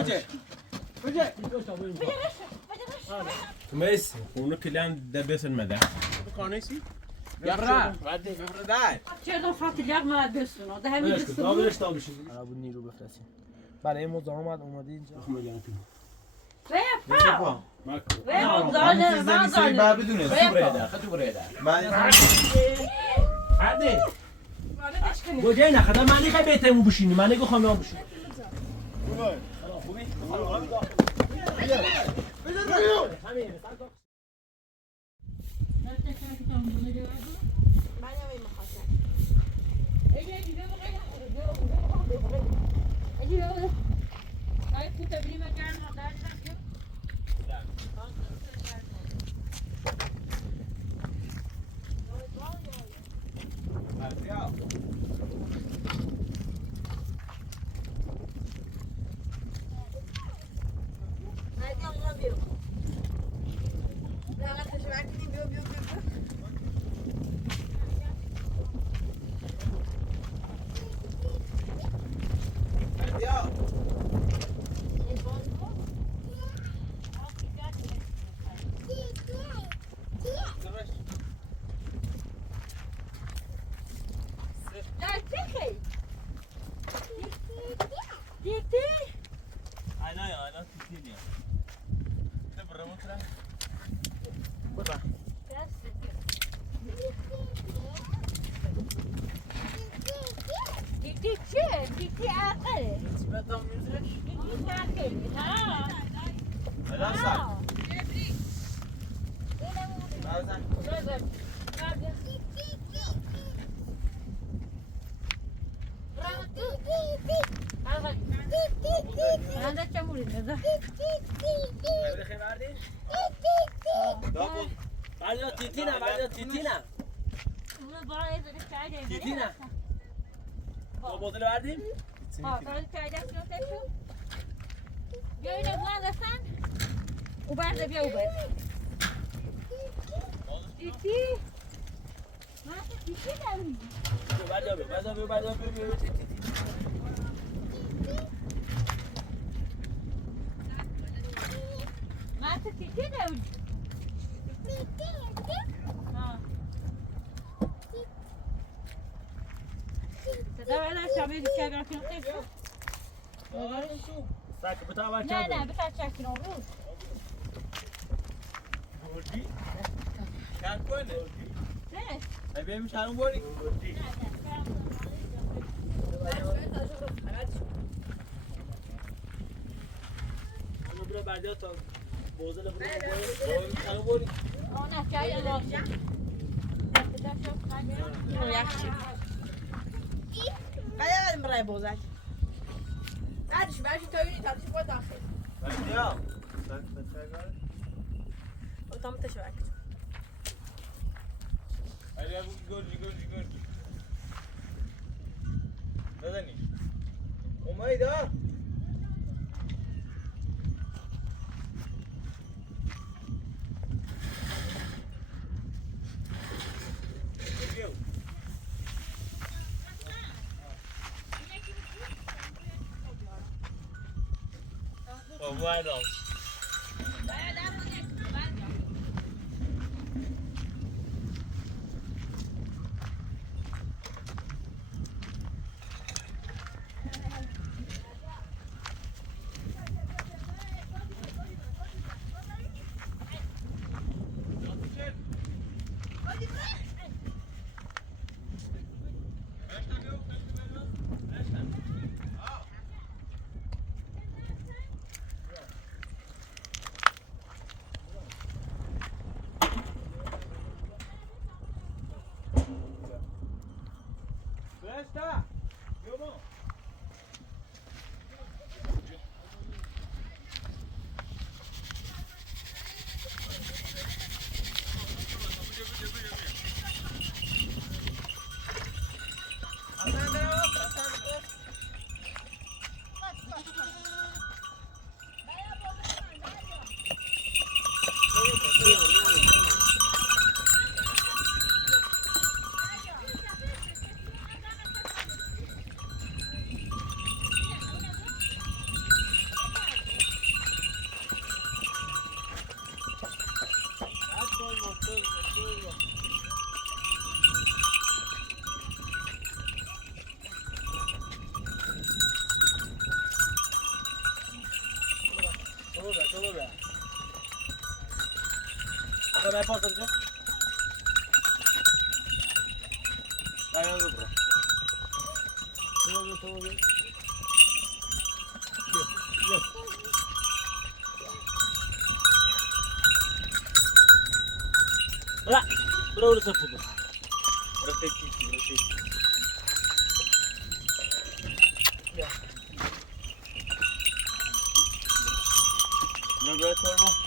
بجه ميسي اونو کلان دبس المدى کانیسی يقرا بعدين ده چه خاطر یک مرد بسونه ده همین ماشي بسونه ليش طاب شيء ابو النيرو بفرسي برای مزاحمت اومدی اینجا رفا ماكو رفا ظالم ما ظالم بدون رفا خدوا بريده من عادي گوجه نه خدا من نگه بهتمون بشینی من نگه خواهم بشینی تیتینا با بوتل بردیم فقط چای دست رو تشو بیا اینو بلند لسن و برده بیا و برده تیتی من تیتی دارم برده من تیتی دارم ولا شامل الشارع في القصة. ساكت بتاع لا بتاع شاكين وروس. ودي كان كونه ليش؟ ابي مش عارف بوري انا برا بعد تا بوزل برا بوري انا جاي الله هذا من راي بوزات عادش باش تاويني تعطي فوق داخل يا وتم تشوك علي ابو جورجي نادني ومايدا Right on. خدای پاس درجا آیا رو برو تو بلا برو سفود برو تکی برو تو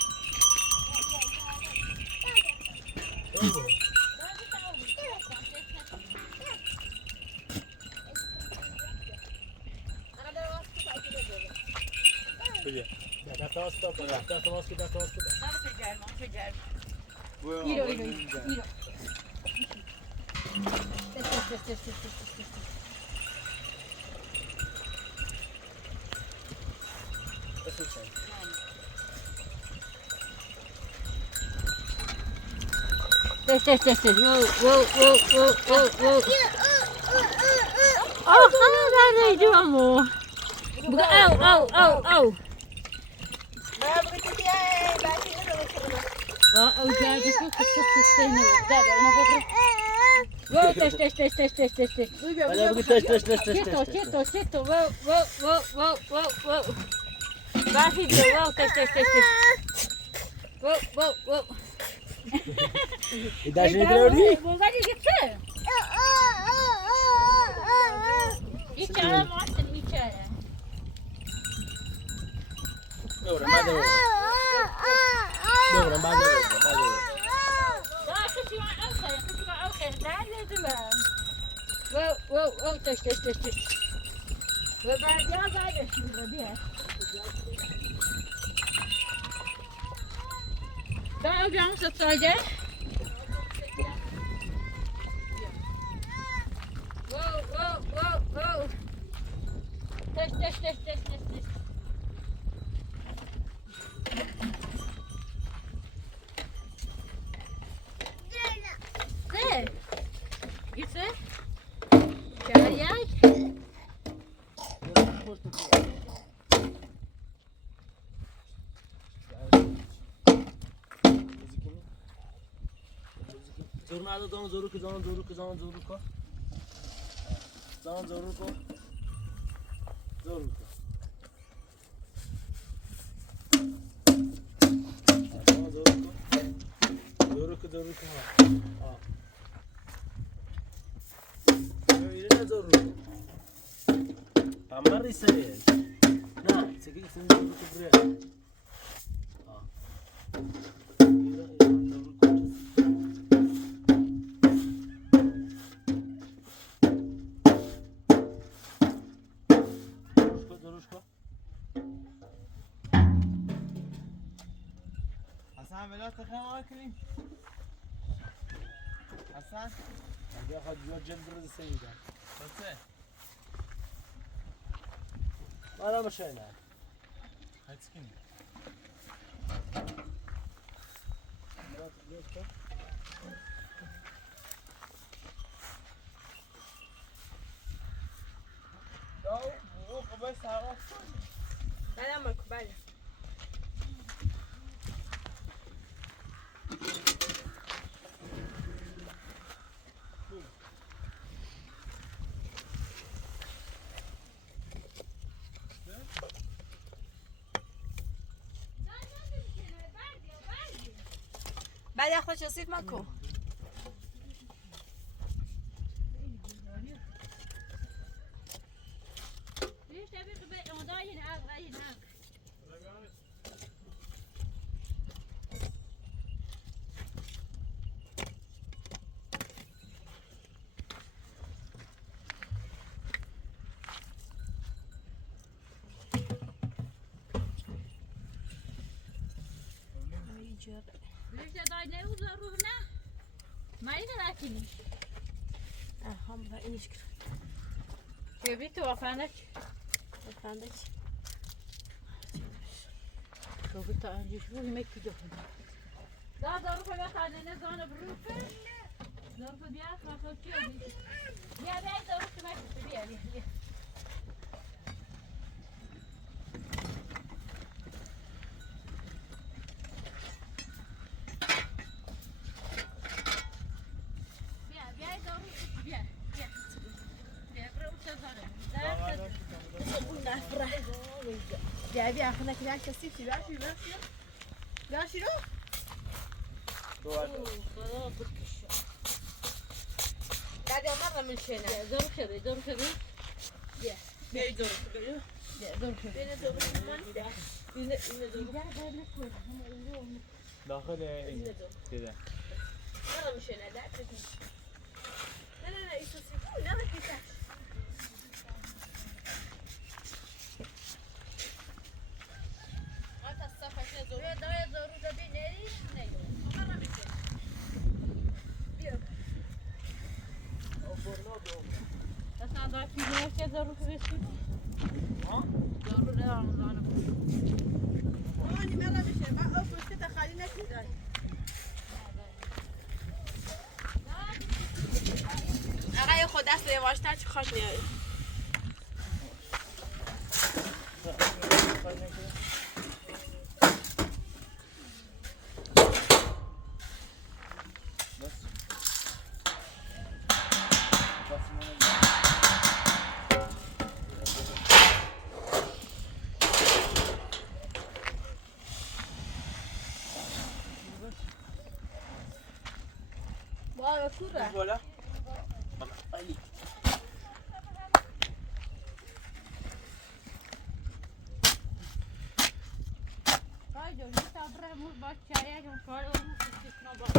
Test. Whoa. Oh, how did I do, amor? Oh. من بگی تو بیای بعدی اینو رو بکنم. Oh, Jack, you took Whoa, test. بلا بگی تش Quieto. Whoa. Bajito, whoa, test. Whoa. ایداش نداری؟ Bozar gitsin. İçeri varsın içeri. Dobra, بعد Daha kışıma alkaya. Neredesin ben? Whoa, test. Ve ben biraz ayrı şimdi diye. Ben ocağımı satacağım. Whoa. Test. Ne? Gitse? Çağırıyor. Tornado don zoru ko. Zoru ko. Yine zoru. Amar ise. Na, segi sen zoru ko buraya. حسن بلا تخمه کنیم حسن اگه خواهد بیاد جلد رو سیدم بسه مالا مشاینه حدس کنیم او قبای سرقاف بله مالکو بله. بعد خودش اصیف مکو. Lütfen daha ne uzar ruhuna? Mayına lakini. هم با اینش کرد. Göbü tu afanak. Efendim. Göbü ta önce şu yemek gidiyor. Daha zarf ve tane zanı bırakın. Zarfı bir at bakıyor. Ya ben zarfı yemek istiyorum. بیا خدا که داشت سیفی باشی داشتی رو خدا بکشه بعد مرة من شينا دور خبی بیا دور دور خبی بین دور اینه دور داخل این كده مرة من شينا لا لا يسوسي لا ما تنساش اصلا داشت میگه که ضرور بشیم ضرور ندارم مامانی مرة بشه ما أوفر كده خلينا كده آقای خود دست یواشتر چه خوش نیاری واه كورة ولا Haydi, git abramos bahçeye yukarı onun üstüne bak.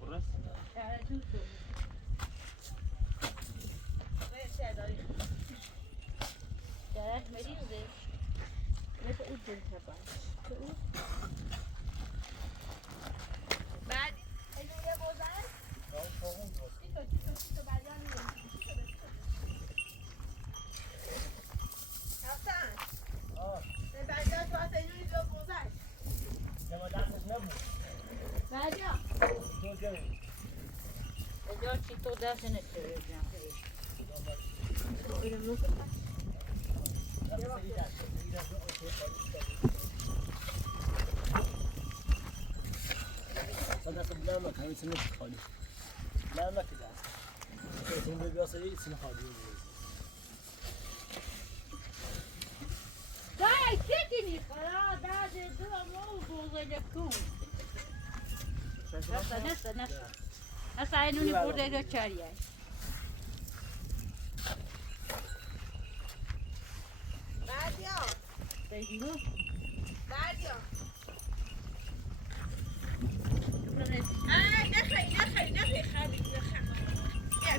burası Evet, dur. Gerek vereyim de. Ne de ucun tabağı. بعد اینو یه بزن تیتو بعدی حسن بعدی تو اصلا اینو یه بزن لما دستش نبود بعدی تو جایی اینجا چی تو دست نشویدیم. صدق بلامك هاي سنة خالي لا ما كده سنة بيوصل سنة خالي Dai, chiedimi, dai, dove muovo le cose. Nesta. Essa aí não me pode deixar aí. بعدیا Entendeu? بعدیا نخی خالی بیا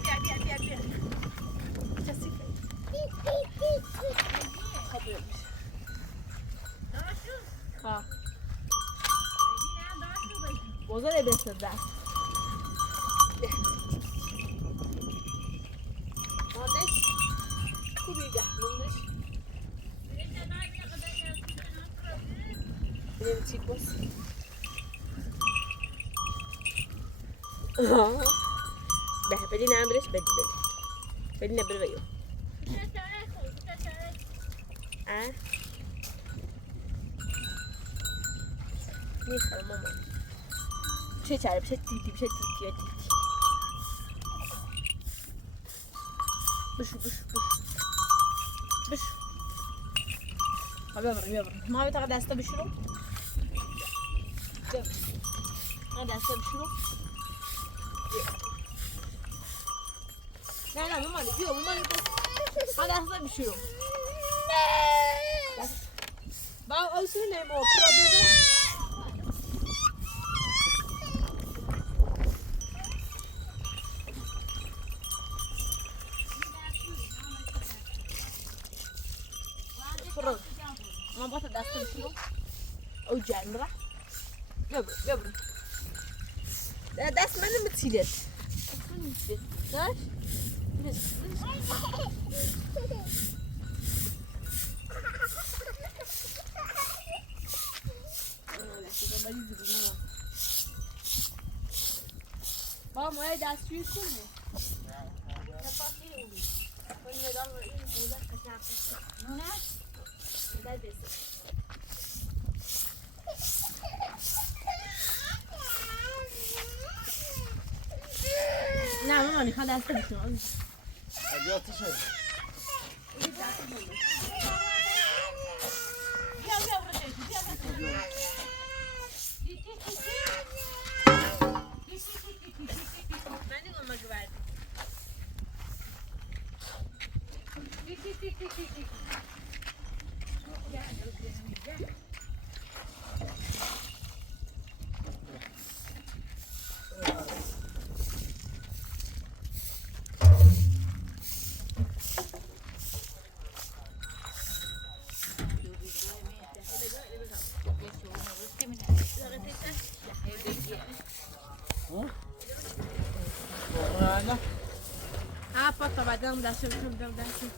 کسی Ha. بزرگ بسته دست مادش خوبی گهلونش بینیم چی بس به بدی نمرش بدی نبر بیو میخوام مامان چه چرب چه تیتی بشو ببرم ما بتاع دسته بشورو دسته بشورو نه مامانی بیا مامانی دسته بشورو با اوسو نمو پرابلم ما بطل دسته بشورو او جنبه ببرم دست منو متیلت داش بابا ما دستشویی کنیم نه ماما میخواد دسته بشون اجازه شد Ah, pata, vai dar um daço, um daço.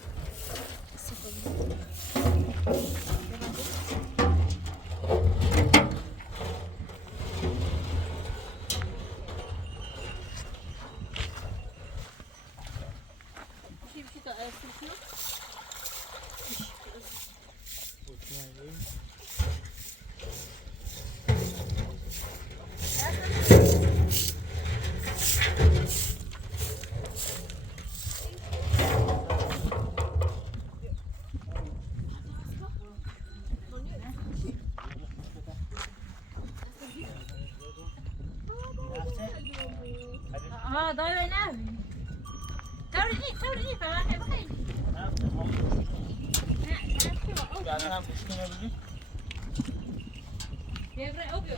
ها داير نعم توري فما بخير يبرأ أوبيو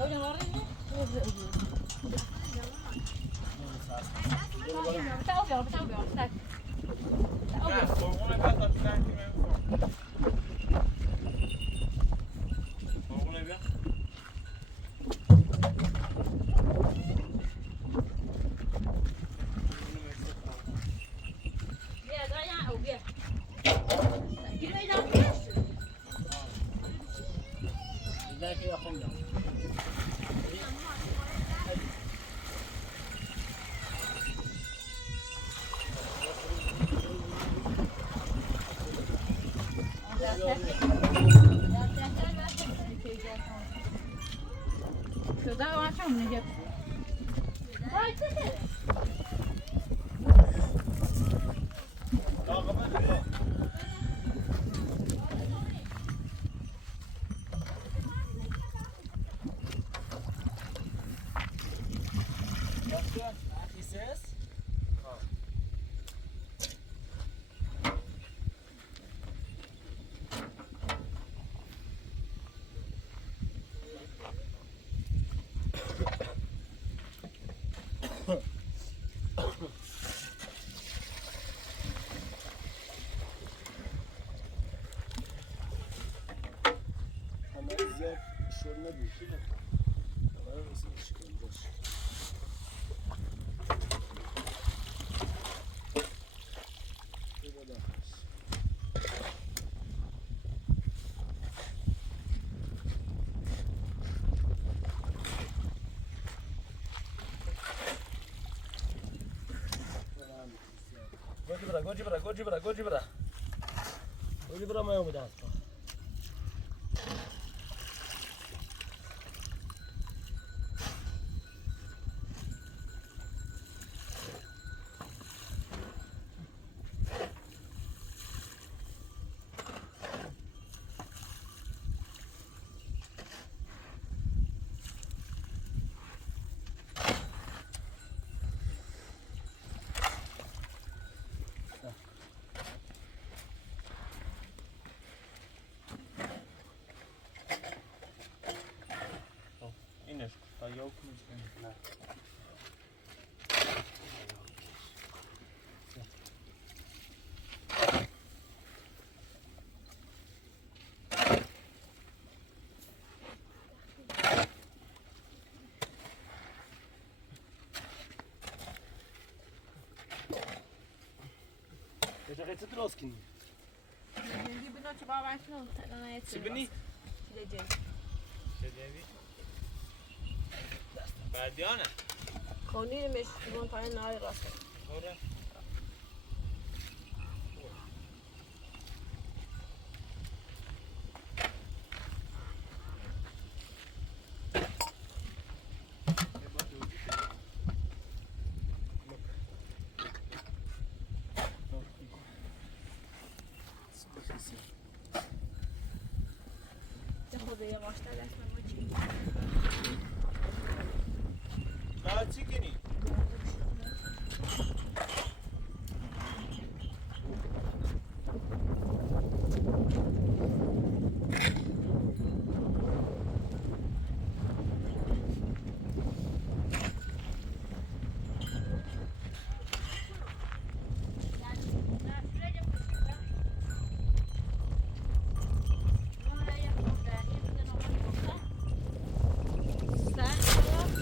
أوبيو مريني بتاوبيو بتاك شده واسه میگه گوجی برا ما اومده است. yok mu işte? Jeszcze chcę troski. Niby no trzeba właśnie na jest. Sybni? Gdzie? بعدیانه خونی نمیشه من پایین نای راست. آره خدا یه ماشته دست من چی؟ بعد چی کنی؟ Sen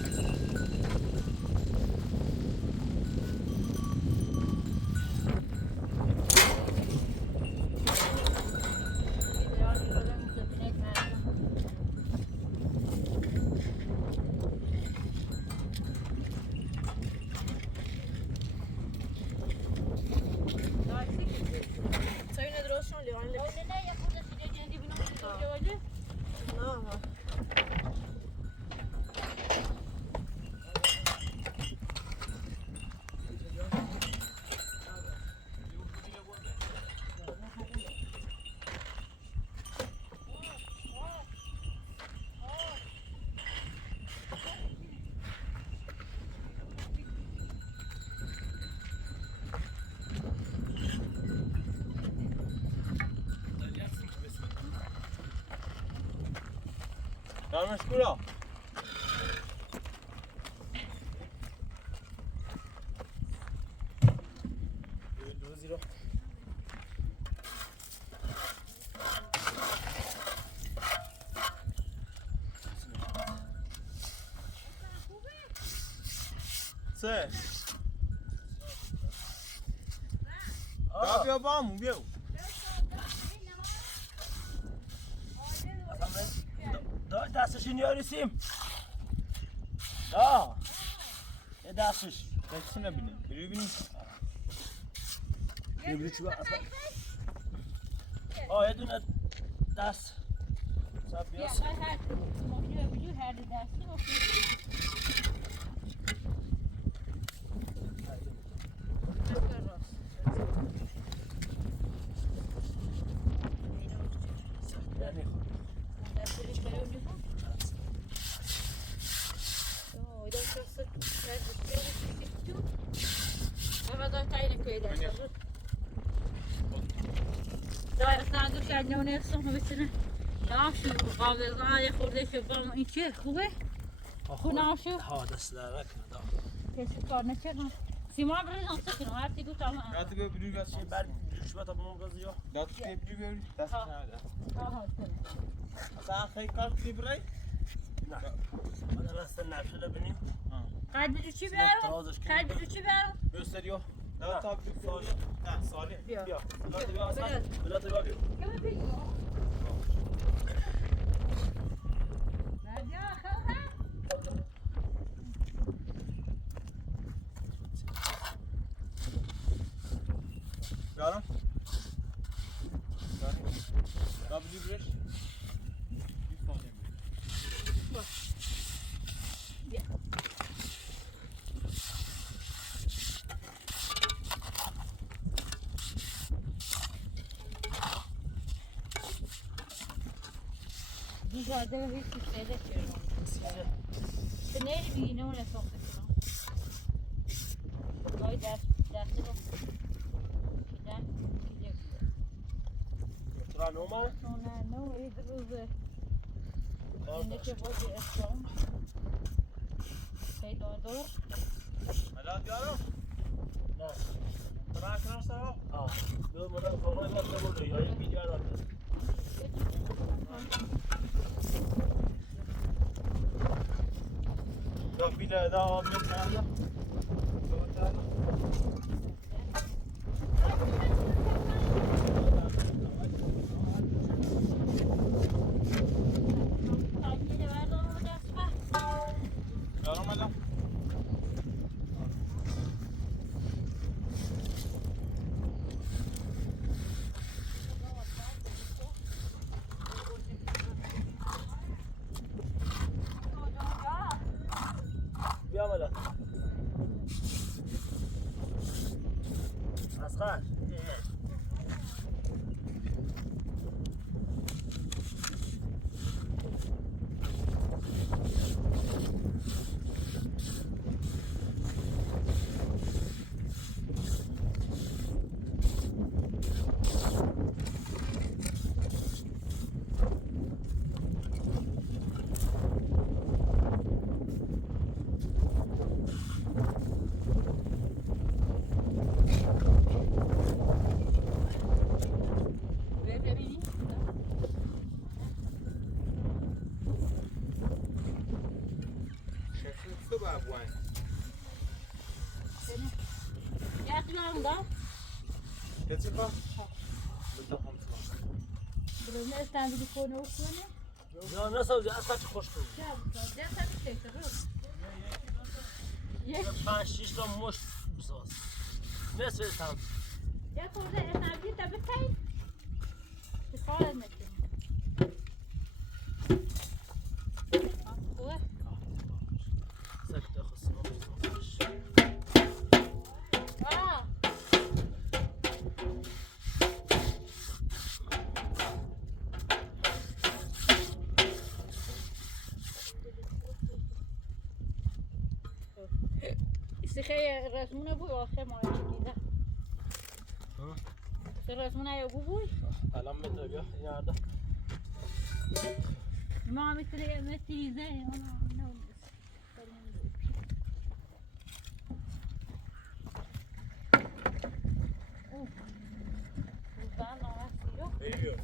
دارمش کلا دوزی رو سه آه بیا با همون بیا دا دستش نیاریسیم دا یه دستش دستی نبینیم بری ببینیم نمیدونی چی باید اصلا یه دونه دست سب Ja, بیاس maar hij moet nu haar de dag zien of niet? Lekker ras. یعنی Daar zit ik bij u van. Zo, dat is het. Dat is het. Toe. En wat dan kan je kun je dat? Daar is nou dus jij nou net soms met z'n ناشو قابل زای خورده که با این چه خوبه؟ خوب ناشو؟ ها دست در نکنه دا کسی کار نکنه سیمان برای نامسه کنم هر تی گوت آمه دستی بیا بری بیا چه بر جوشبت ها بمون قضی ها دستی بری بیا بری دستی نده ها کنه اصلا خیلی کار کنی برای نه من راست نفشه بینیم قد بدو چی بیارم؟ قد بدو چی بیارم؟ بیستریو نه تا بیا نه سالی بیا بیا بیا اصلا بلات بیا بیا کمی بگی بردیا خواهد بیارم دبلی برش بیا Güzelde hiç şeyde söylüyorum. Neydi bir yine öyle soktu şunu. Ay dersi yok. Giden gidecek. ترا نوما Sonra ne o idruzu. Ne ki bu bir eşom. Şey doğru. Helal diyorum. نه Bırak lan sana. دو مرا فوقا ما تقول يا يبي جانا Ya bile daha abi sana. Takviye verdi onu ders var. Yarım adam. بیا مالا اسخر Bebreğini. Şefin su var bu ay. Seni. Yatmam da. Geçin bak. Burada hamsi var. Biraz ne istendi bir konu okuyor. یا نسوزی اسخر چه خوش کنی Ya dersen bir şey tabii. Ye. 5-6 تا مش بساز نصف تام Ya orada enerji tabii tay. İfade etmek. Bu. سكت خصنا بساز Aa. استخيا رسمنا بوي واخر ما كده. رسمنا يا بوي. الان بده بیا این عرضه ما مثل زي والله Veriyor.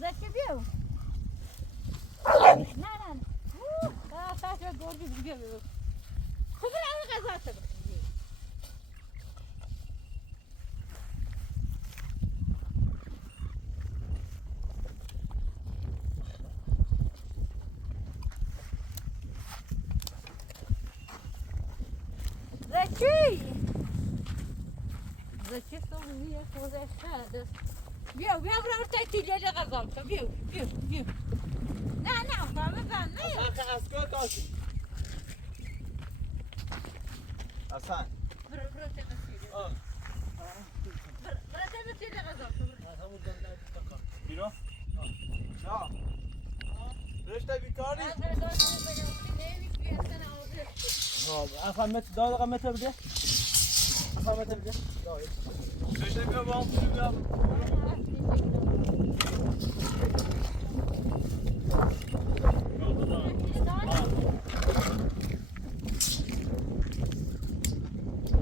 Zaciwiał. نه تحت گردی دیگه بگو خب الان غذا تو بخوری زکی تو بیه کوزه شده بیا برو تیلیه غذا تو بیا نه بزن نه آخه اسکا کاشی حسن برو تیلیه آه برو تیلیه غذا بیرون شا رشته بیکاری افهمت داد قمت بده افهمت بده رشته بیا با هم پولی بیا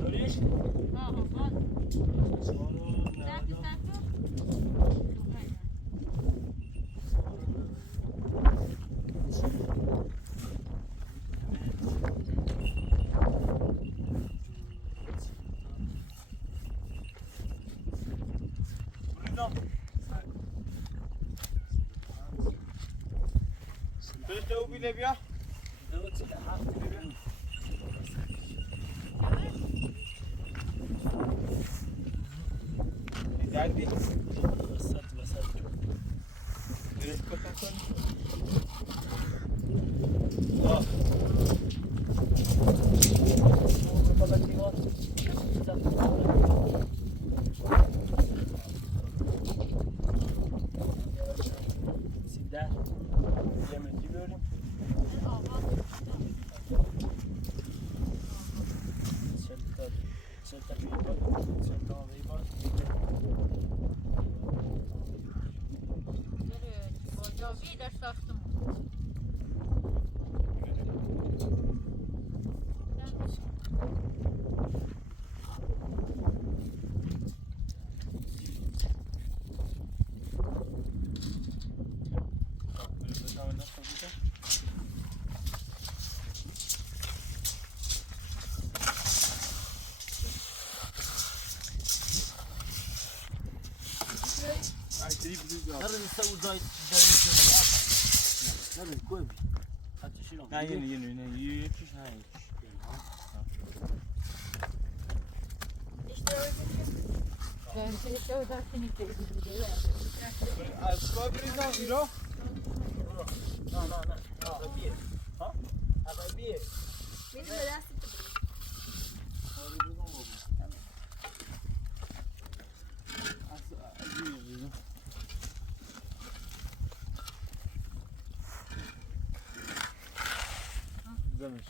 دوریش رشته او بیله بیا دردی وسط درست کتن کنی دیگه ساختم. نرد نسوي زايد دايما نرد كويس حتى شيلهم نه یه یکیش نه Ben de dاشتنی که از کار بریزم ایرا نه هذا بيه ها هذا بيه میدیم به دستی تو زمش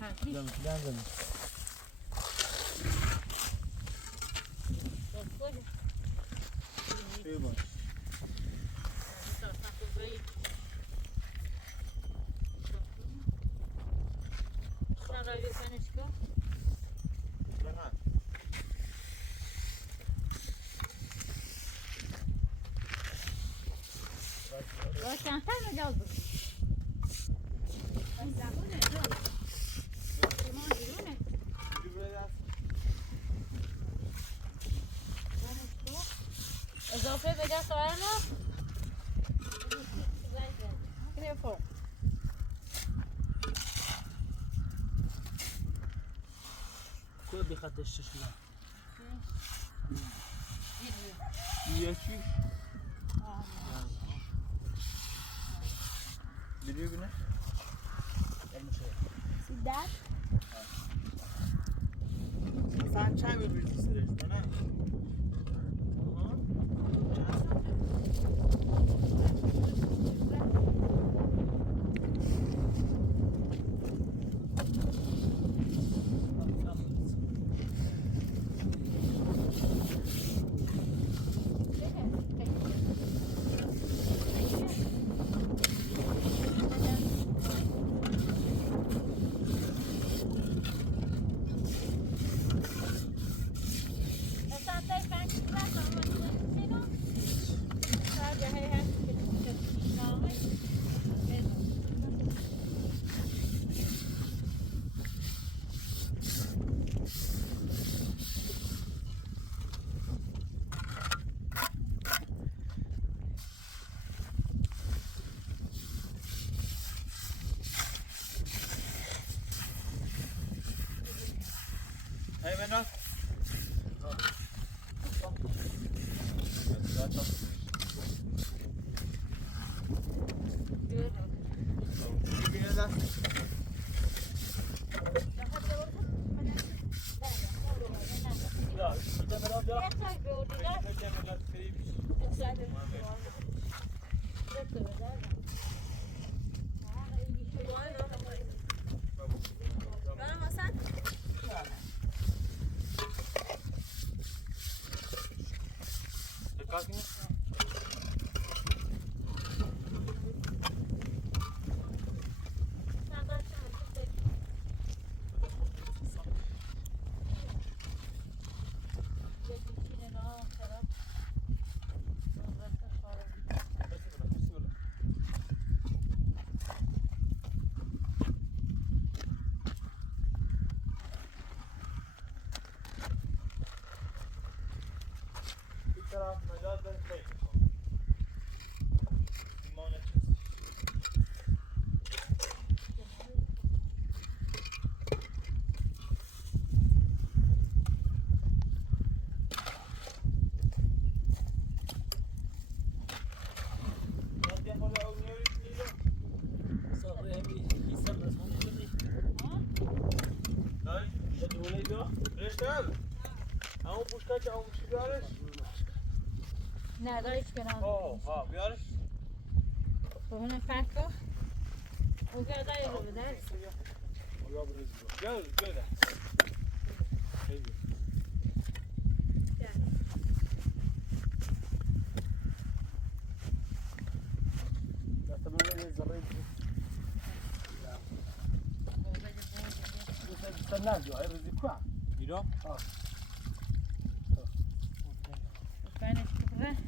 Sen mi geldin? اضافه به دست آرنا تلفن كل بيخدش شلون یکی biliyor günü سیدت sen çay ver bir süreç bana Hey Menat. يا انت يا بنا مثلا Ama bu kaç almış biarış? نه hiç کنار Ha biarış. تو هنه فرق او گردای رو بده Gel böyle. لا تبغى نه جای روزی کو ایرا Kleine Stücke.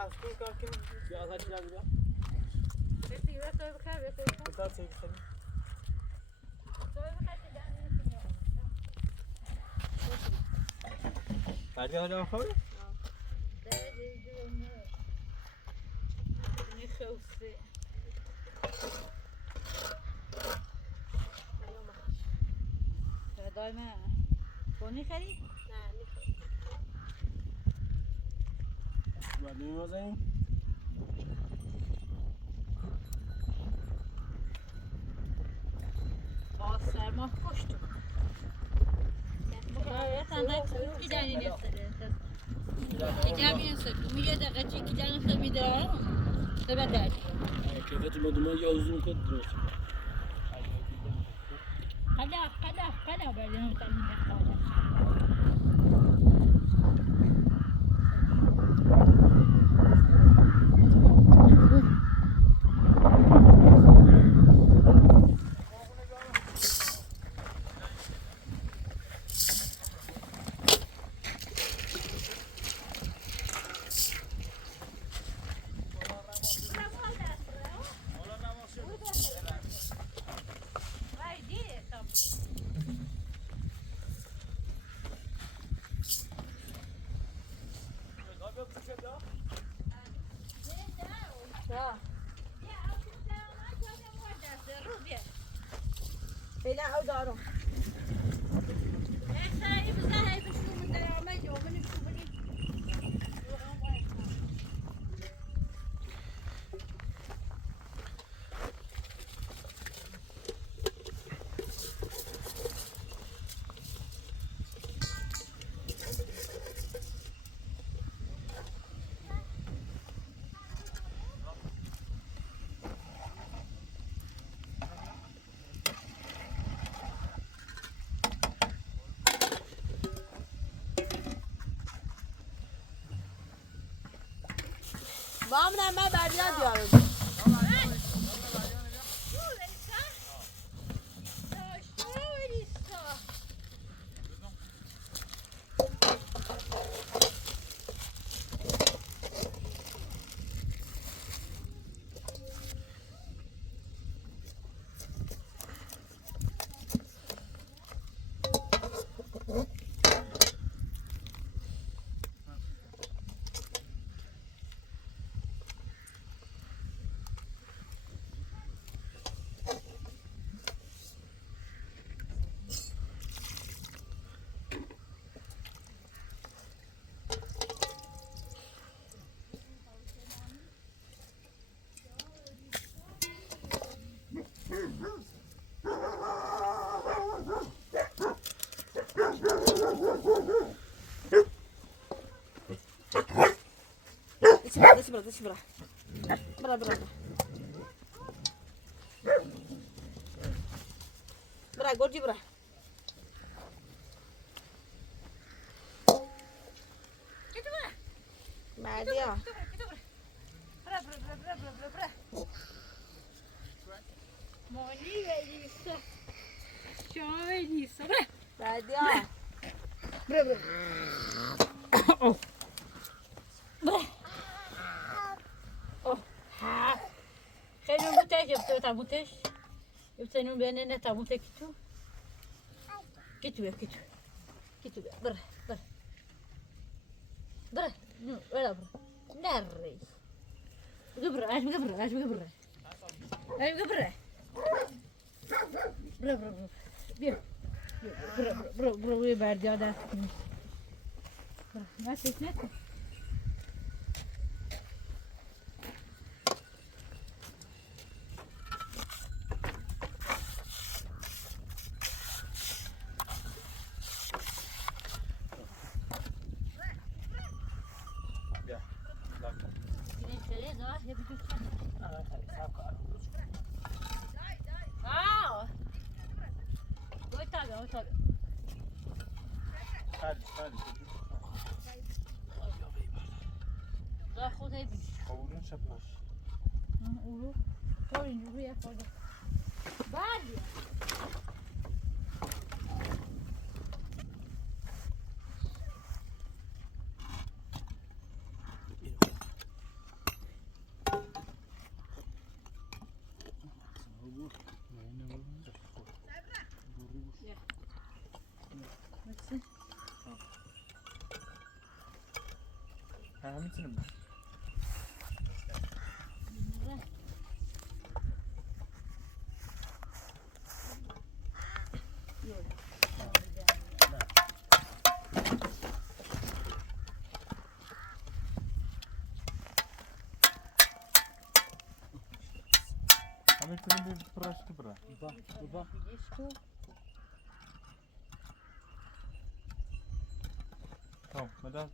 از تو کار کنیم یا از چی بیا Beti, vai só ficar, vai só ficar. تا سه سه Só vai ficar te dando isso. بعدی حالا خوبه نخوفه. دائما بونی خری؟ بعد می‌مازیم باز سرما کشت. کی دانی نفتره؟ کی دانی نفتره؟ میگه دقیقه کی دانی نفتره میداره؟ تو بدر. کیفیت مدمون یا uzun کد درست قلا بعدين نطلع. فعلا او دارم مامنا ما بردیان دیارم Deixa eu ver. Bora. برای گرجی برای بعدیا مانی ویلیسا شما ویلیسا بره بعدیا بره بره خیلی اون بوتش یبتو تابوتش یبتو نون بیانه نه تابوته کتو کتو بیا بره بره بره بره نره قبره ايش بقبره ايش بقبره ايش بقبره بره بره بيه بره بره بره وي بعد جاده بره ما تسنت خود هی بیش قبولون شپاش اولو تو اینجوری یه خورده بعدی همین میتونم همین میتونم براش تو برا با تمام مدام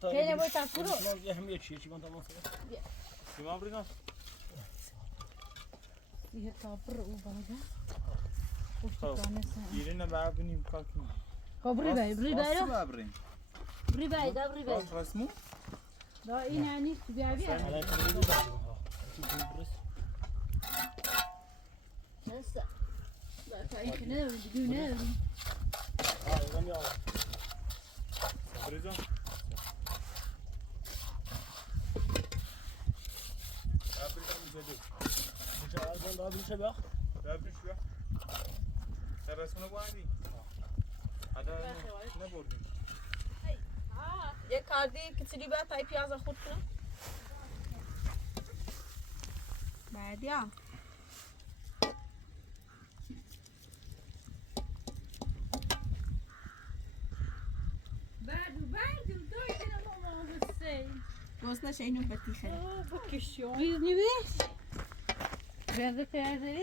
خیلی باید تاکورو یه همیه چیه چی من تمام شما برید یه تاپر او باید خب ایرنا ببینیم کار کنیم خب بری باید ببریم بری باید رسمو دا این یعنی بیا الان کنیم نسا لا تايك ناوي بدو ناوي رمي الله بريزون یه کاردی کتری باید تای پیاز خورد کنم بعدیا گوزنه اینو بتیخه بکشیون ایزنی بیش بیازه تیازه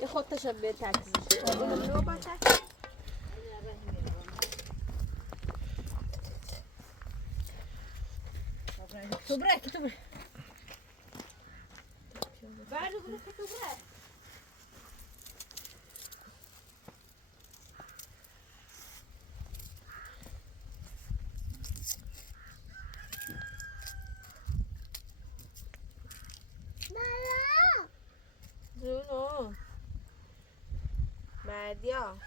یه خود تشبه تکزیش رو با تک تو بره که تو بره بعدو بره که تو بره جونو بعدیا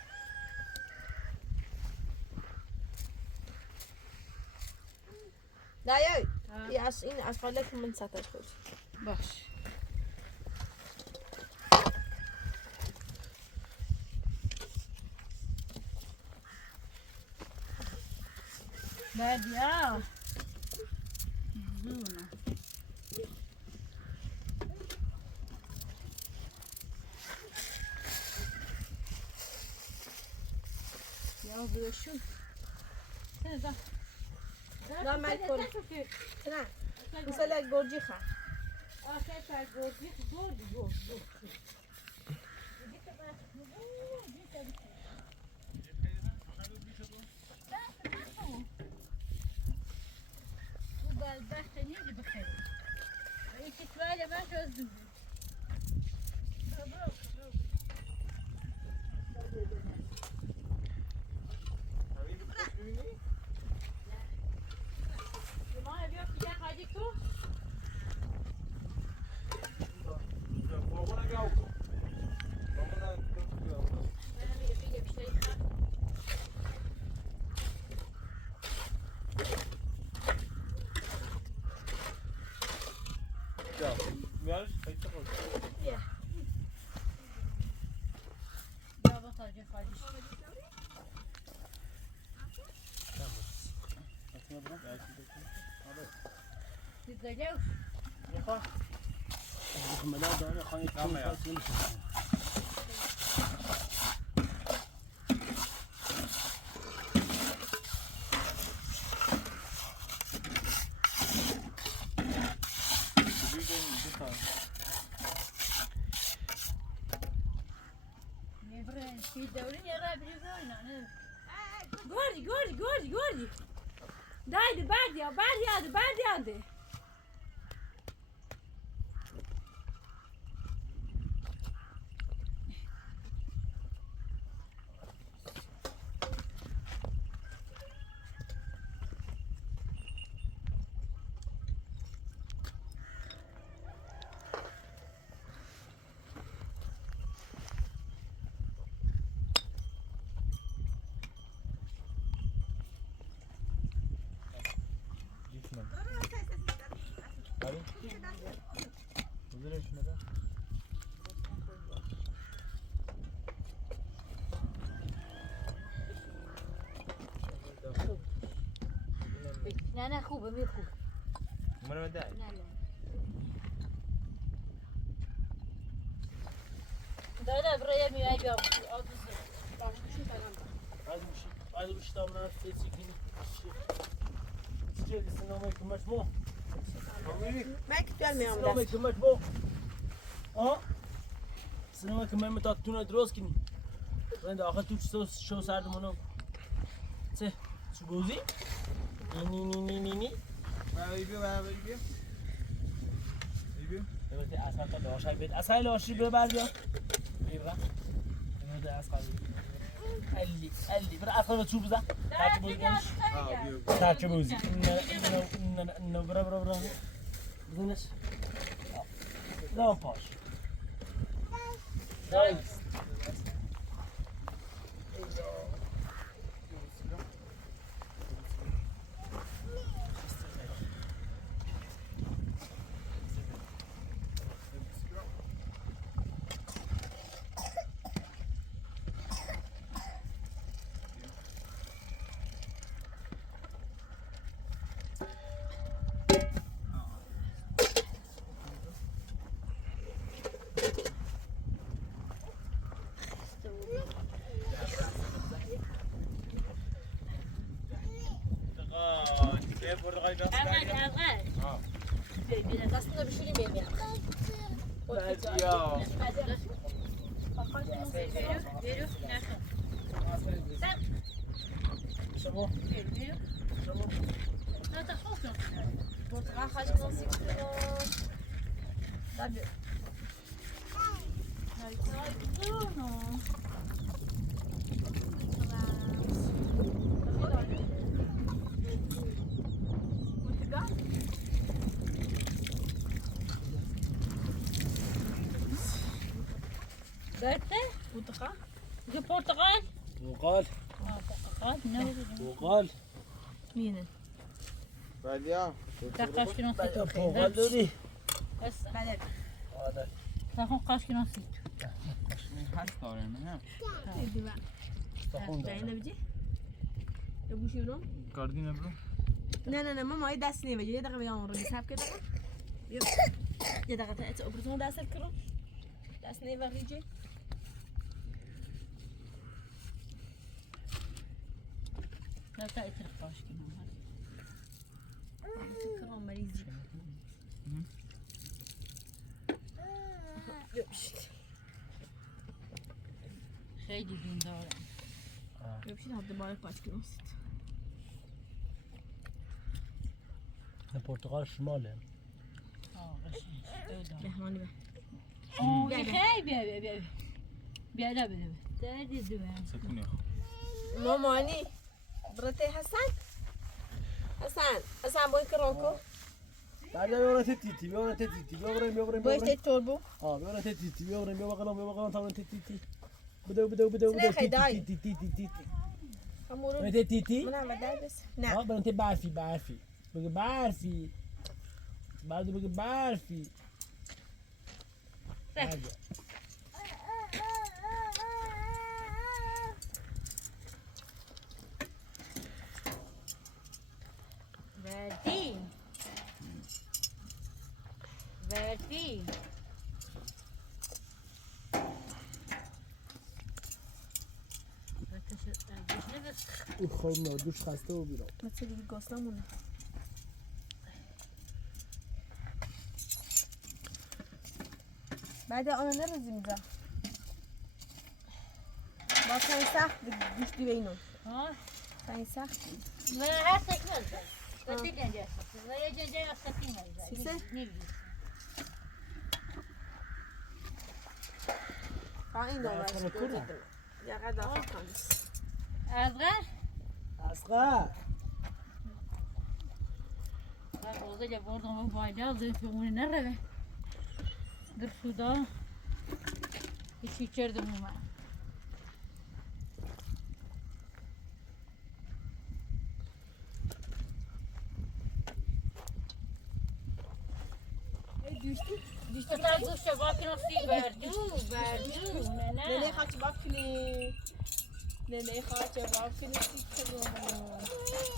دایای این از حالا که من سطح خود باش بعدیا زونه یا بشو سندا لا ما يكون. نه مثلا گرجی خواهد آخه پر گردی گرد بدبخت نیست بخیر یکی توال من شد دوزی ما بیا پیدا خواهدی تو میارش خیلی خوب بیا با تاجه خواهدیش دیگلیوش میخواه مدار داره خواهی نمیاد. في الدورية رابري زوينة جوردي دايدي بعد يادي نه خوبه میخوب منو بدای دادا برای میای بیا از میشه تا من فیسی کنی چه سنامه کمش مو من که توال میام سنامه دست کمش مو سنامه کمش متاتونه درست کنی من آخر تو شو سرد منو چه چه گوزی نی برای بیا البته اصلا تا لاشک بید اصلا لاشی ببر بیا بیا البته اصلا علی برای اصلا چوب بزن ترک بوزی کنش ترک بوزی نه برا بزنش دام پاش دایست دستونو بشوریم بیم یا بیرو شما نه تا خوب برتقال خواهش کنم سیب کنم دبیر Dette? برتقال Ikke Portugal? بوقال Portugal? Ne? بوقال مینه بلیا Tak kaç kilo süt? بوقال داری Bes. بله آره Tak kaç kilo süt? هست داره نه دیدی با تخون جایی داره نمیجی یه گوشی برو کاردی نبرو نه ما مای دست نمیجی یه دقیقه بیام رو حساب که دقیقه یه دقیقه تا ابرتون دست کرد دست نمیجی لا تأتي kaç kilo? کرم مریضی خیلی دیندارم. ببینید حد بالا پاچ کنید. پرتغال شماله. مهمانی به. خیلی بیا دردی دوام. سکونی مامانی برته حسن باید کرانکو بعد میورن تیتی میورن باید توربو میورن تیتی میورن تمام تیتی بدو تیتی همون تیتی من هم بس نه برنت برفی بگه برفی بعد بگه برفی وردی او خانم دوش خسته و بیرون مثل دیگه گاستمونه بعد آن نروزی میزه با سنگ سخت دوش دیوه اینو سنگ سخت و هر سکنال و دیگه جنجه و یه جنجه یا سکنی سیسه؟ این دومش یا قدر کنیست اصغر و روزه جا بردم و بایدال زیر پیمونه نروه در شودا هیچی کردم اومد düştü تا دوست باکنم سی بردو Nene kaç bakni. Nene kaç bakni sikro.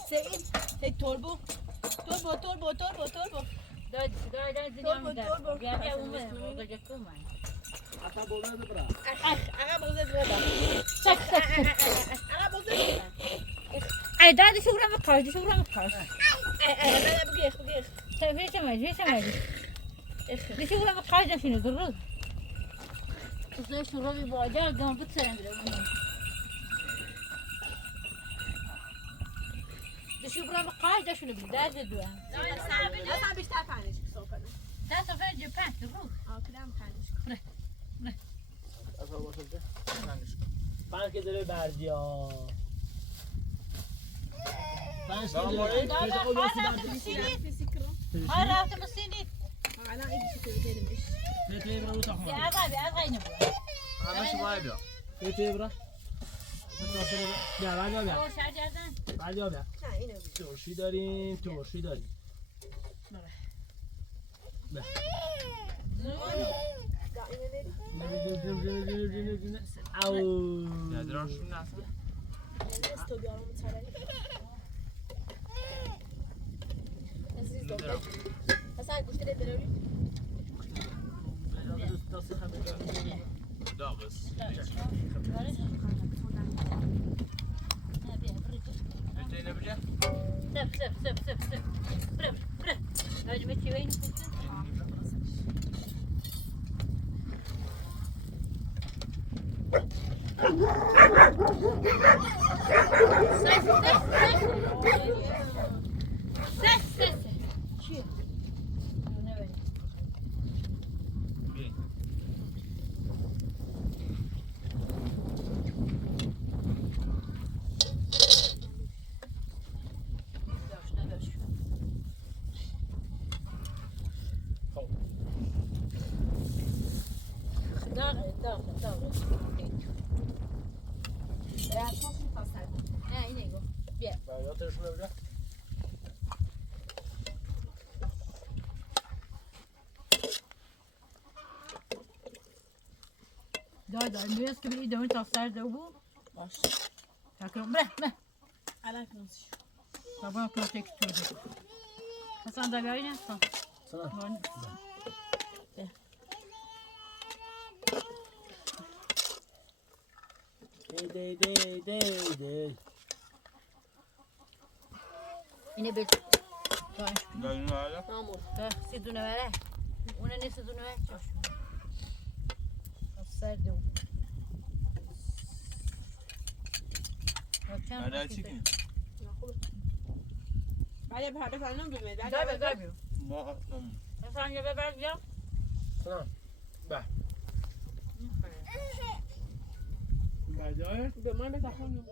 Sevin. Hey torbu. Torbu. داد بیا اومد روزه جا کمان اتا بوده برا Aga bozet veda. سک Aga bozet. ای دادی شورم بکاش Bana bugün. تفیش ماجی دی شورم بکاش داشینو درود تو شورم باجا گام بترم دی شورم بکاش داشینو درد دوام Nasıl bir tane paniş sopanı. دست فرج پنج درود Akılım paniş. اتا باشه پنج که داره بردیا پنج که داره های رفتم سینی Hala iyi bir şey söylemiş. تیتی برا رو تخمه از نبود همش باید بیا تیتی برا بیا بردیا شرجردن بردیا Ha yine bu. ترشی داریم بیا Ya yine ne? او ندرانشون نسل Ne istiyorum bir tane. Nasıl istiyorum? Hasan kuşları verelim. داغس انت نبجه سب برا راجبه چی وین داد میرس که بری دون تا سر دو بو Baş. تاکم بره Alak nasıl? بابا کلاس تو حسن دگاری نه سلام دی اینه بیت دارین hala Namur. سی دونه بره اونه نیست دونه بره چاش سردو بعد چیکین بعد پرده فرنم بمید ما مثلا یه ببر بیا سلام به بعد به من بتخون